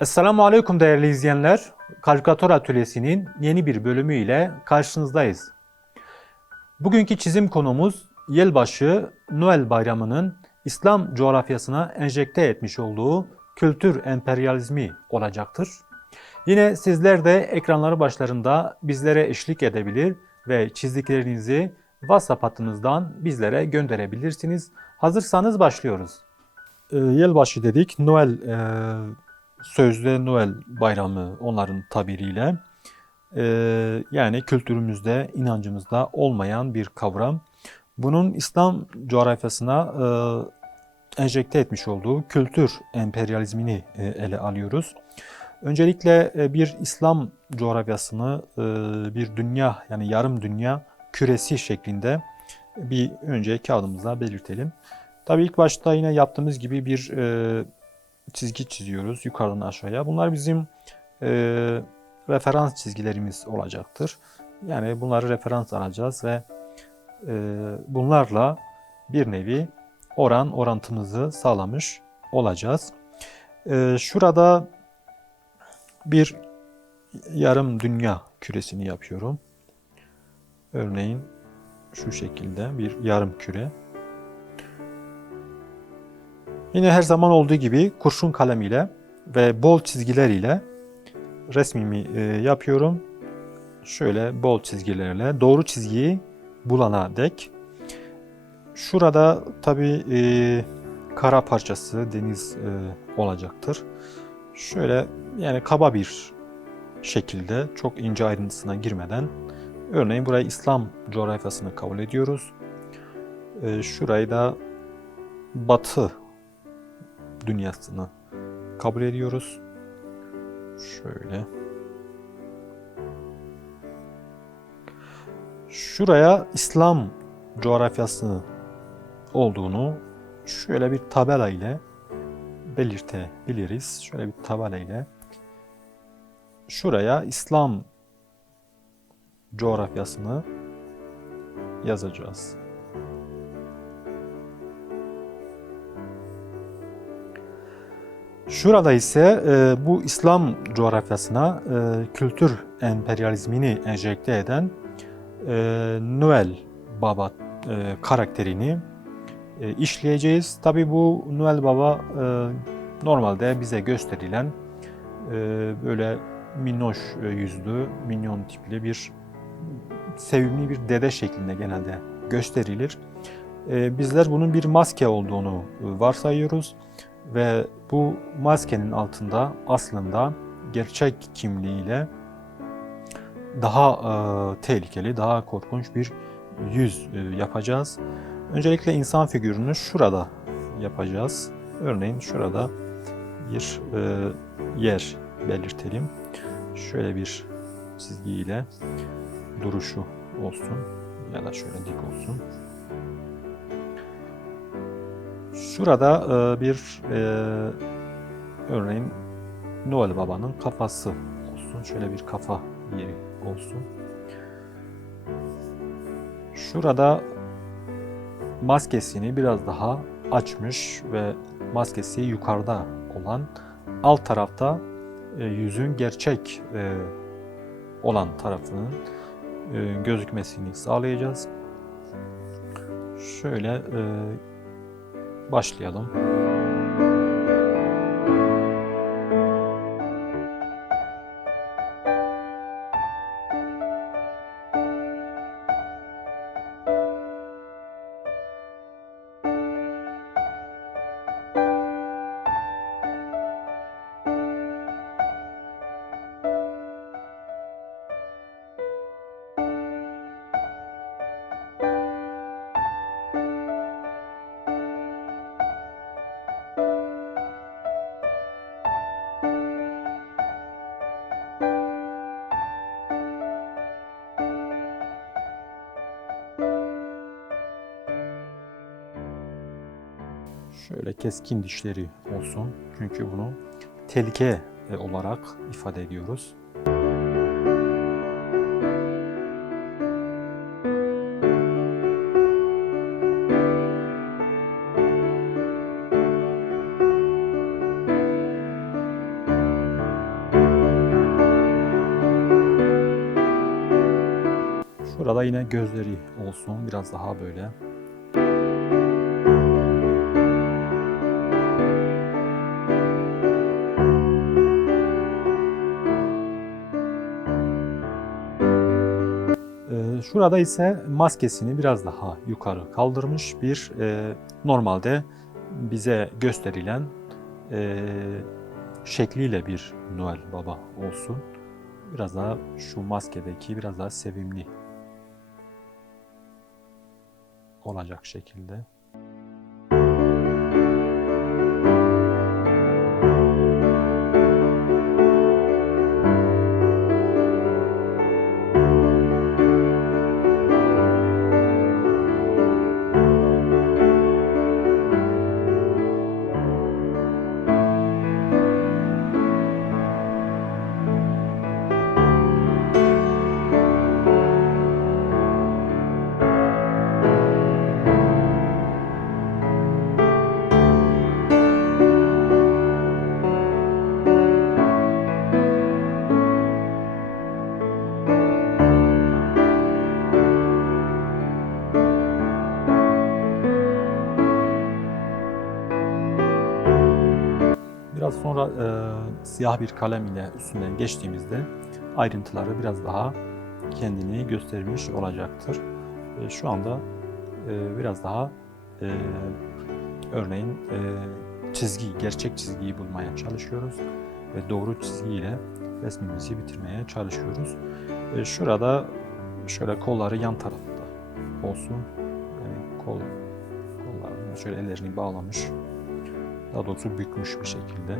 Esselamu Aleyküm değerli izleyenler. Kalkülatör Atölyesi'nin yeni bir bölümü ile karşınızdayız. Bugünkü çizim konumuz yılbaşı Noel Bayramı'nın İslam coğrafyasına enjekte etmiş olduğu kültür emperyalizmi olacaktır. Yine sizler de ekranları başlarında bizlere eşlik edebilir ve çizdiklerinizi WhatsApp hattımızdan bizlere gönderebilirsiniz. Hazırsanız başlıyoruz. Yılbaşı dedik, Noel sözde Noel bayramı onların tabiriyle. Yani kültürümüzde, inancımızda olmayan bir kavram. Bunun İslam coğrafyasına enjekte etmiş olduğu kültür emperyalizmini ele alıyoruz. Öncelikle bir İslam coğrafyasını bir dünya yani yarım dünya küresi şeklinde bir önce kağıdımıza belirtelim. Tabii ilk başta yine yaptığımız gibi bir çizgi çiziyoruz yukarıdan aşağıya. Bunlar bizim referans çizgilerimiz olacaktır. Yani bunları referans alacağız ve bunlarla bir nevi orantımızı sağlamış olacağız. Şurada bir yarım dünya küresini yapıyorum. Örneğin şu şekilde bir yarım küre. Yine her zaman olduğu gibi kurşun kalem ile ve bol çizgiler ile resmimi yapıyorum. Şöyle bol çizgilerle doğru çizgiyi bulana dek. Şurada tabi kara parçası deniz olacaktır. Şöyle yani kaba bir şekilde çok ince ayrıntısına girmeden örneğin burayı İslam coğrafyasını kabul ediyoruz. Şurayı da Batı dünyasını kabul ediyoruz. Şöyle. Şuraya İslam coğrafyası olduğunu şöyle bir tabela ile belirtebiliriz. Şöyle bir tabela ile şuraya İslam coğrafyasını yazacağız. Şurada ise bu İslam coğrafyasına kültür emperyalizmini enjekte eden Noel Baba karakterini işleyeceğiz. Tabi bu Noel Baba normalde bize gösterilen böyle minnoş yüzlü, minyon tipli bir sevimli bir dede şeklinde genelde gösterilir. Bizler bunun bir maske olduğunu varsayıyoruz ve bu maskenin altında aslında gerçek kimliğiyle daha tehlikeli, daha korkunç bir yüz yapacağız. Öncelikle insan figürünü şurada yapacağız. Örneğin şurada bir yer belirtelim. Şöyle bir çizgiyle duruşu olsun ya da şöyle dik olsun. Şurada bir örneğin Noel Baba'nın kafası olsun. Şöyle bir kafa yeri olsun. Şurada maskesini biraz daha açmış ve maskesi yukarıda olan, alt tarafta yüzün gerçek olan tarafının gözükmesini sağlayacağız. Şöyle başlayalım. Şöyle keskin dişleri olsun. Çünkü bunu tehlike olarak ifade ediyoruz. Şurada yine gözleri olsun. Biraz daha böyle. Şurada ise maskesini biraz daha yukarı kaldırmış bir normalde bize gösterilen şekliyle bir Noel Baba olsun. Biraz daha şu maskedeki biraz daha sevimli olacak şekilde. Biraz sonra siyah bir kalem ile üstünden geçtiğimizde ayrıntıları biraz daha kendini göstermiş olacaktır. Şu anda biraz daha örneğin gerçek çizgiyi bulmaya çalışıyoruz ve doğru çizgiyle resmimizi bitirmeye çalışıyoruz. Şurada şöyle kolları yan tarafta olsun. Yani kollarını şöyle ellerini bağlamış. Daha doğrusu bükmüş bir şekilde.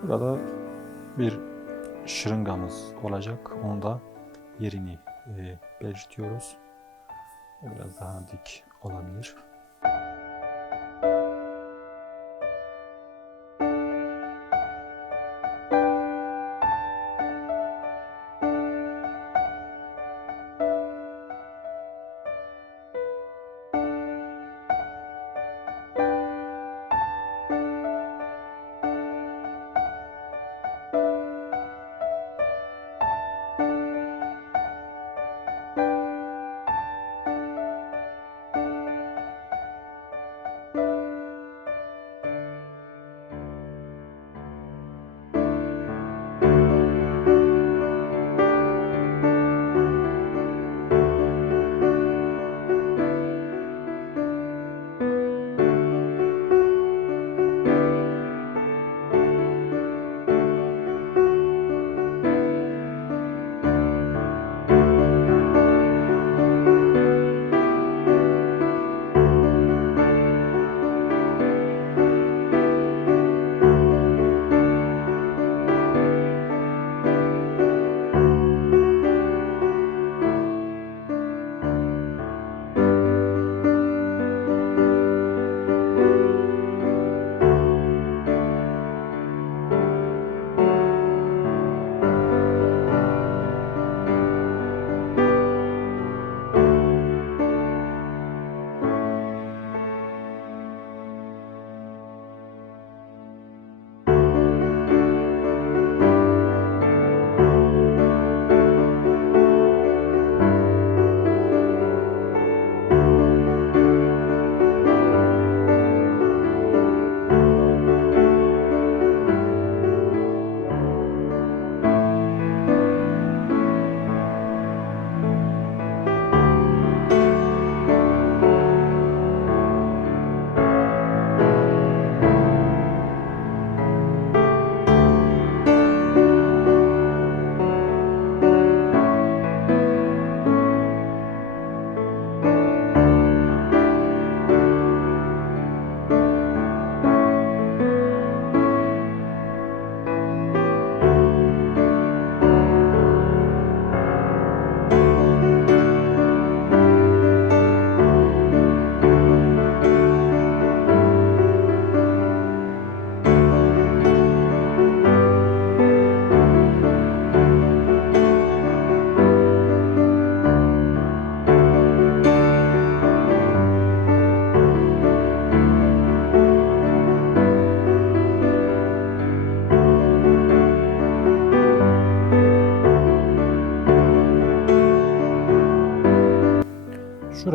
Şurada bir şırıngamız olacak. Onu da yerini belirtiyoruz. Biraz daha dik olabilir.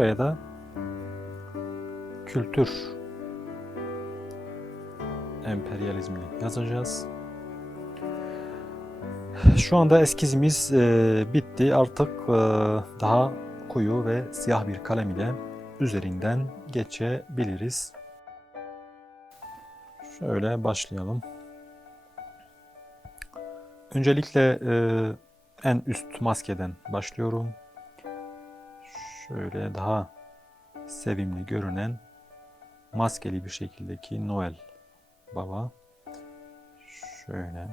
Buraya da kültür emperyalizmini yazacağız. Şu anda eskizimiz bitti. Artık daha koyu ve siyah bir kalem ile üzerinden geçebiliriz. Şöyle başlayalım. Öncelikle en üst maskeden başlıyorum. Şöyle daha sevimli görünen maskeli bir şekildeki Noel Baba. Şöyle.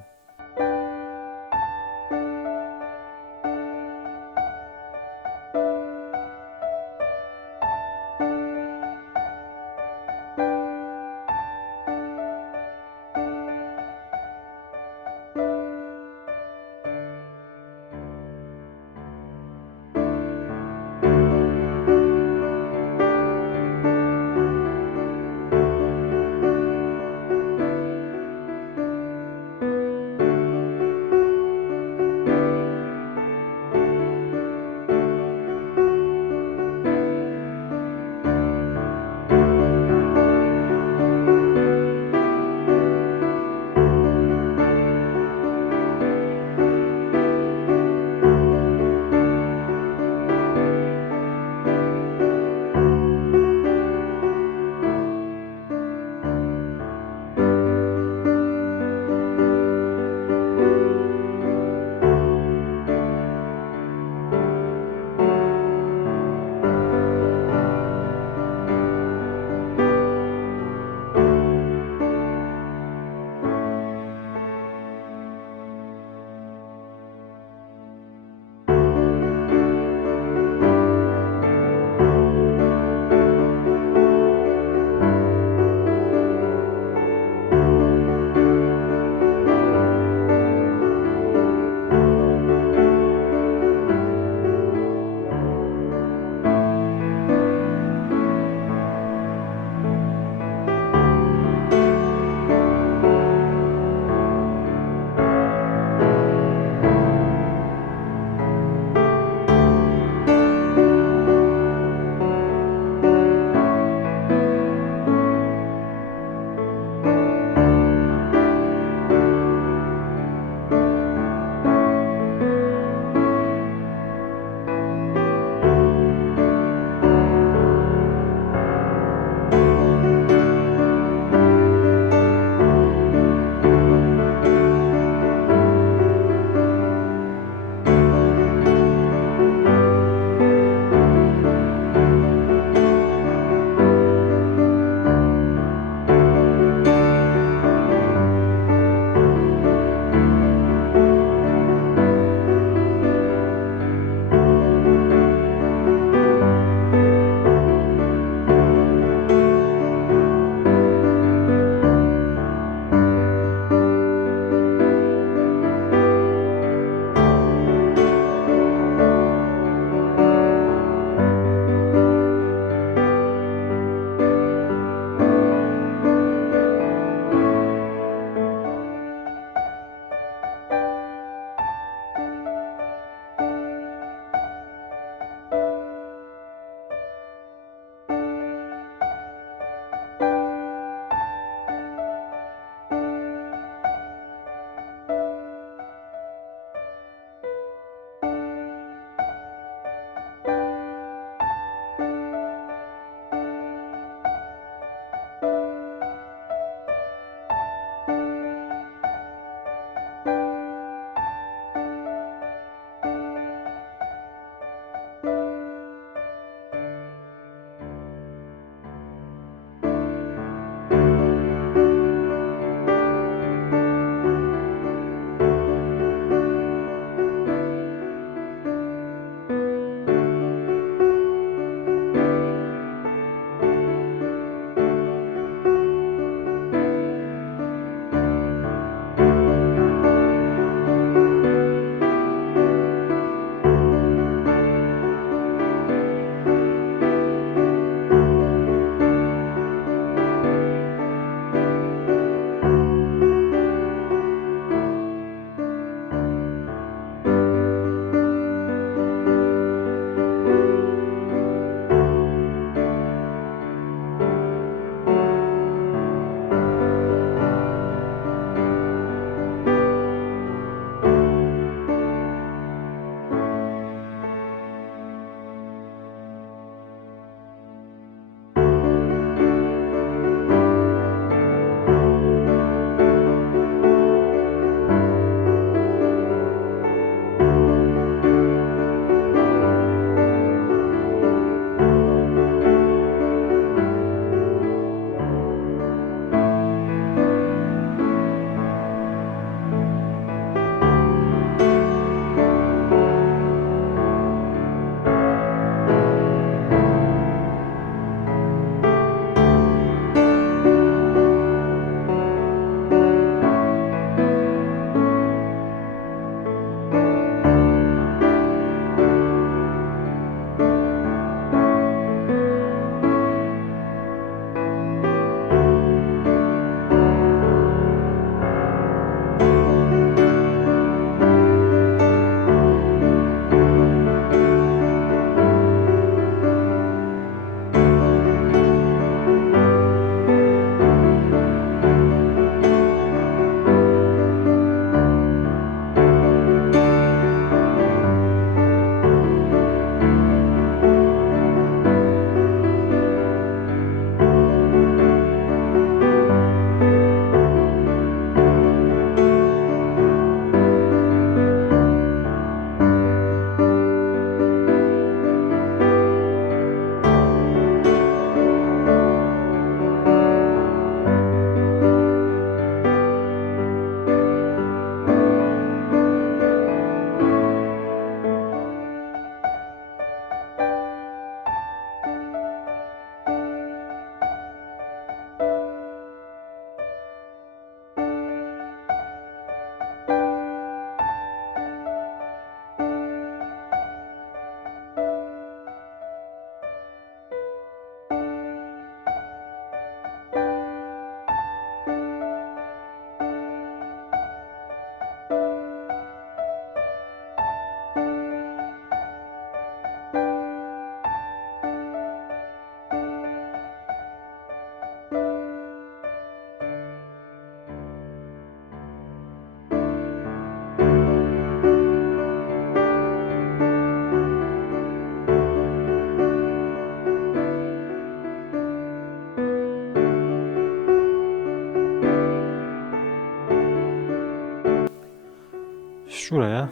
Şuraya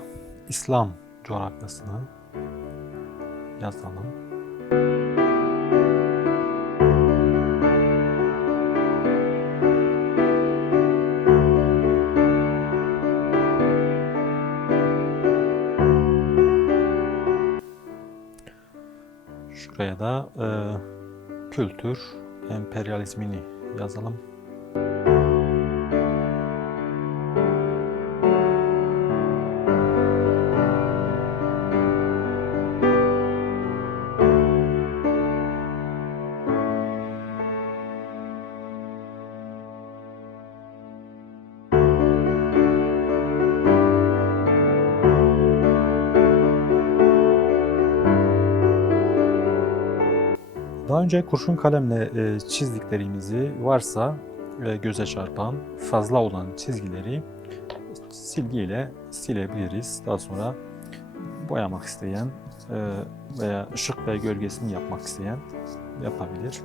İslam coğrafyasını yazalım. Şuraya da kültür emperyalizmini yazalım. Daha önce kurşun kalemle çizdiklerimizi varsa göze çarpan fazla olan çizgileri silgiyle silebiliriz. Daha sonra boyamak isteyen veya ışık ve gölgesini yapmak isteyen yapabilir.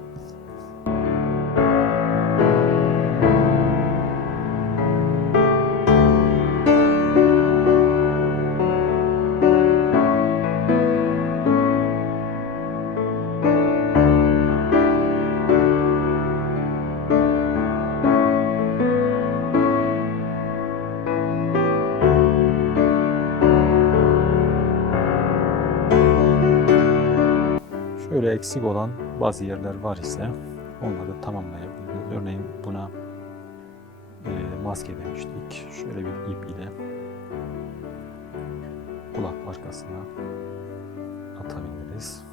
Şöyle eksik olan bazı yerler var ise onları tamamlayabiliriz. Örneğin buna maske demiştik. Şöyle bir ip ile kulak arkasına atabiliriz.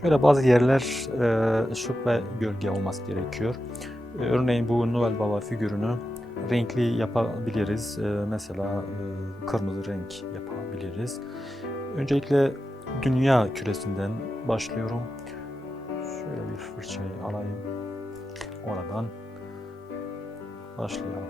Şöyle bazı yerler ışık ve gölge olması gerekiyor. Örneğin bu Noel Baba figürünü renkli yapabiliriz. Mesela kırmızı renk yapabiliriz. Öncelikle dünya küresinden başlıyorum. Şöyle bir fırçayı alayım. Oradan başlayalım.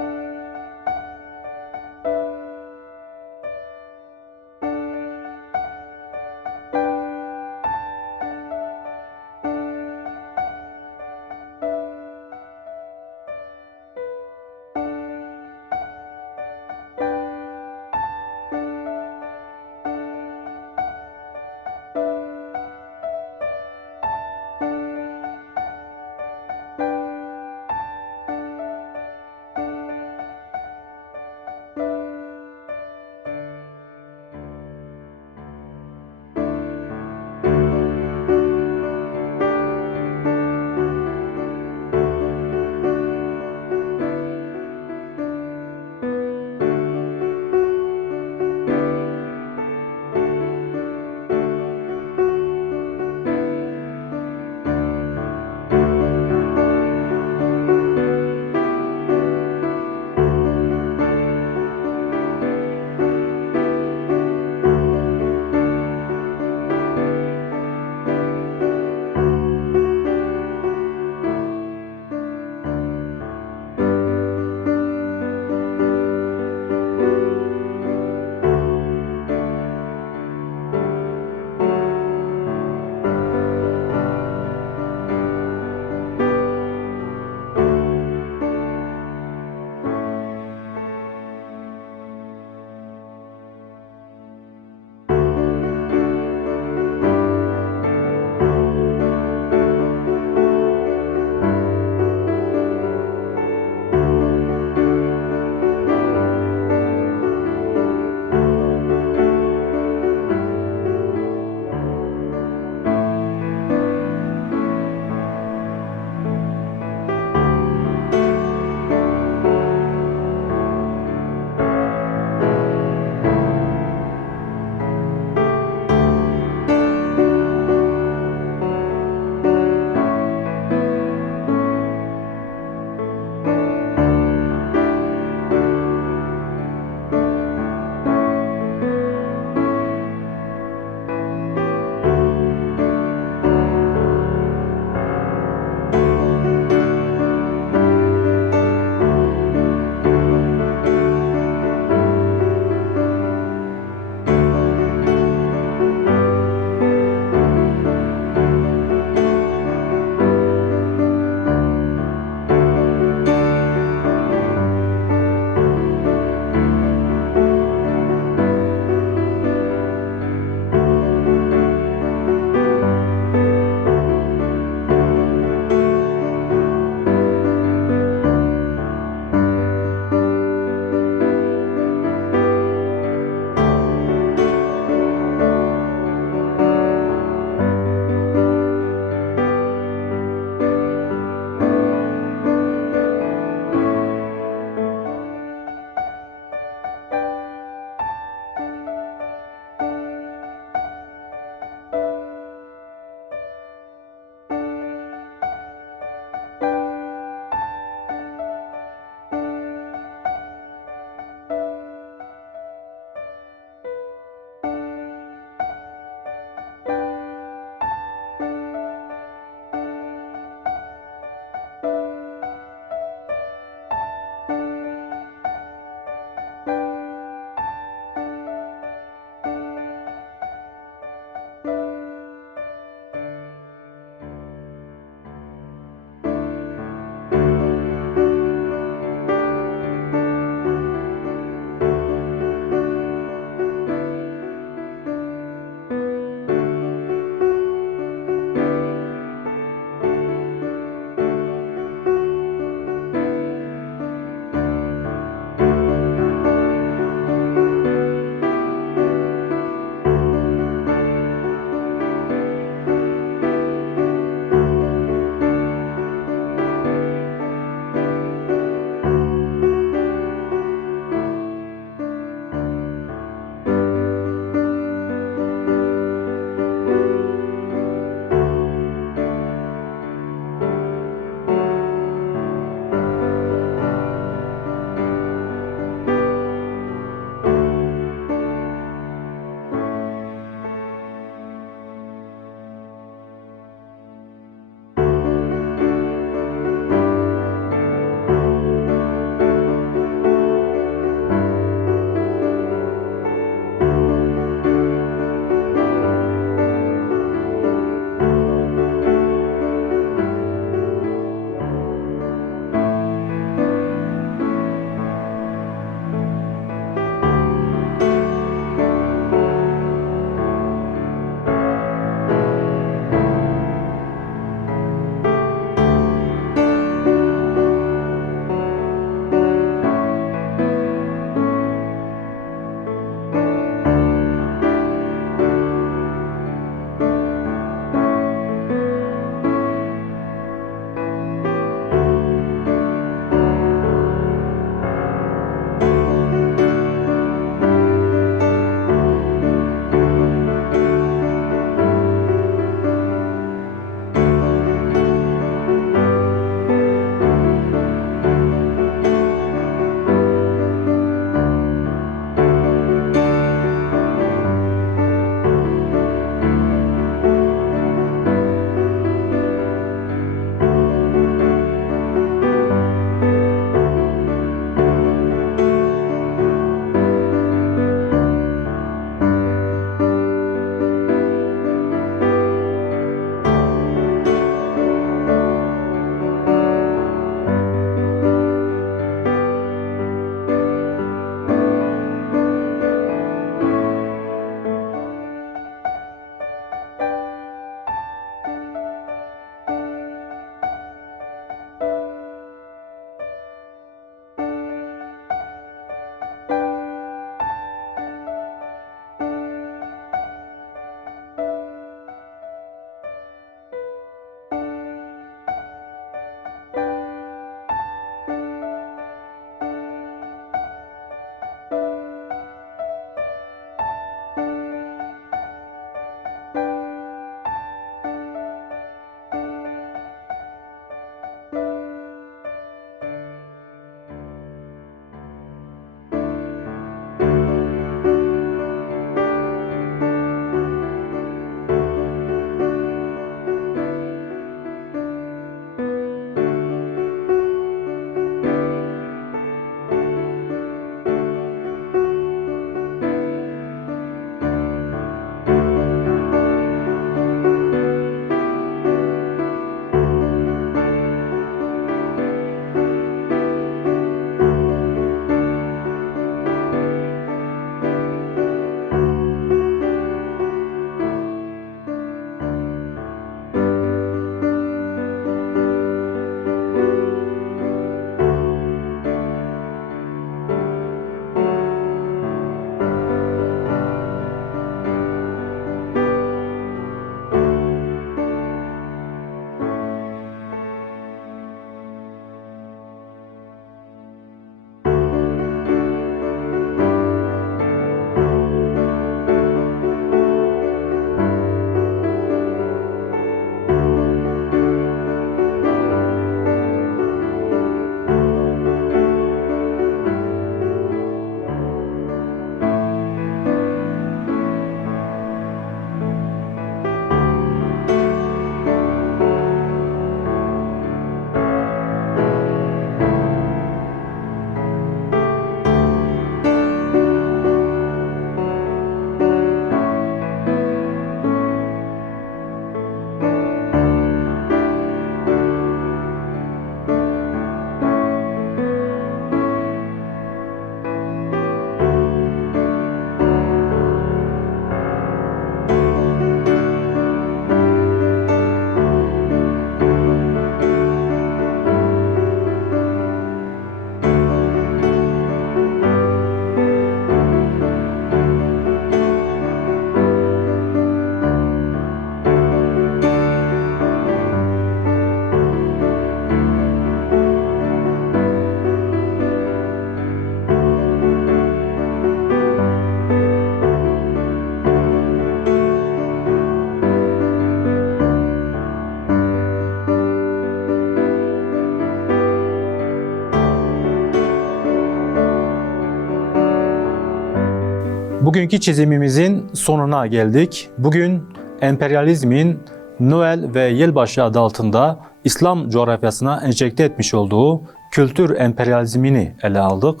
Bugünkü çizimimizin sonuna geldik. Bugün emperyalizmin Noel ve Yılbaşı adı altında İslam coğrafyasına enjekte etmiş olduğu kültür emperyalizmini ele aldık.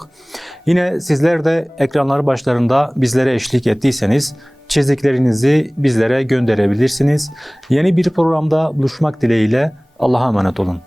Yine sizler de ekranları başlarında bizlere eşlik ettiyseniz çizdiklerinizi bizlere gönderebilirsiniz. Yeni bir programda buluşmak dileğiyle Allah'a emanet olun.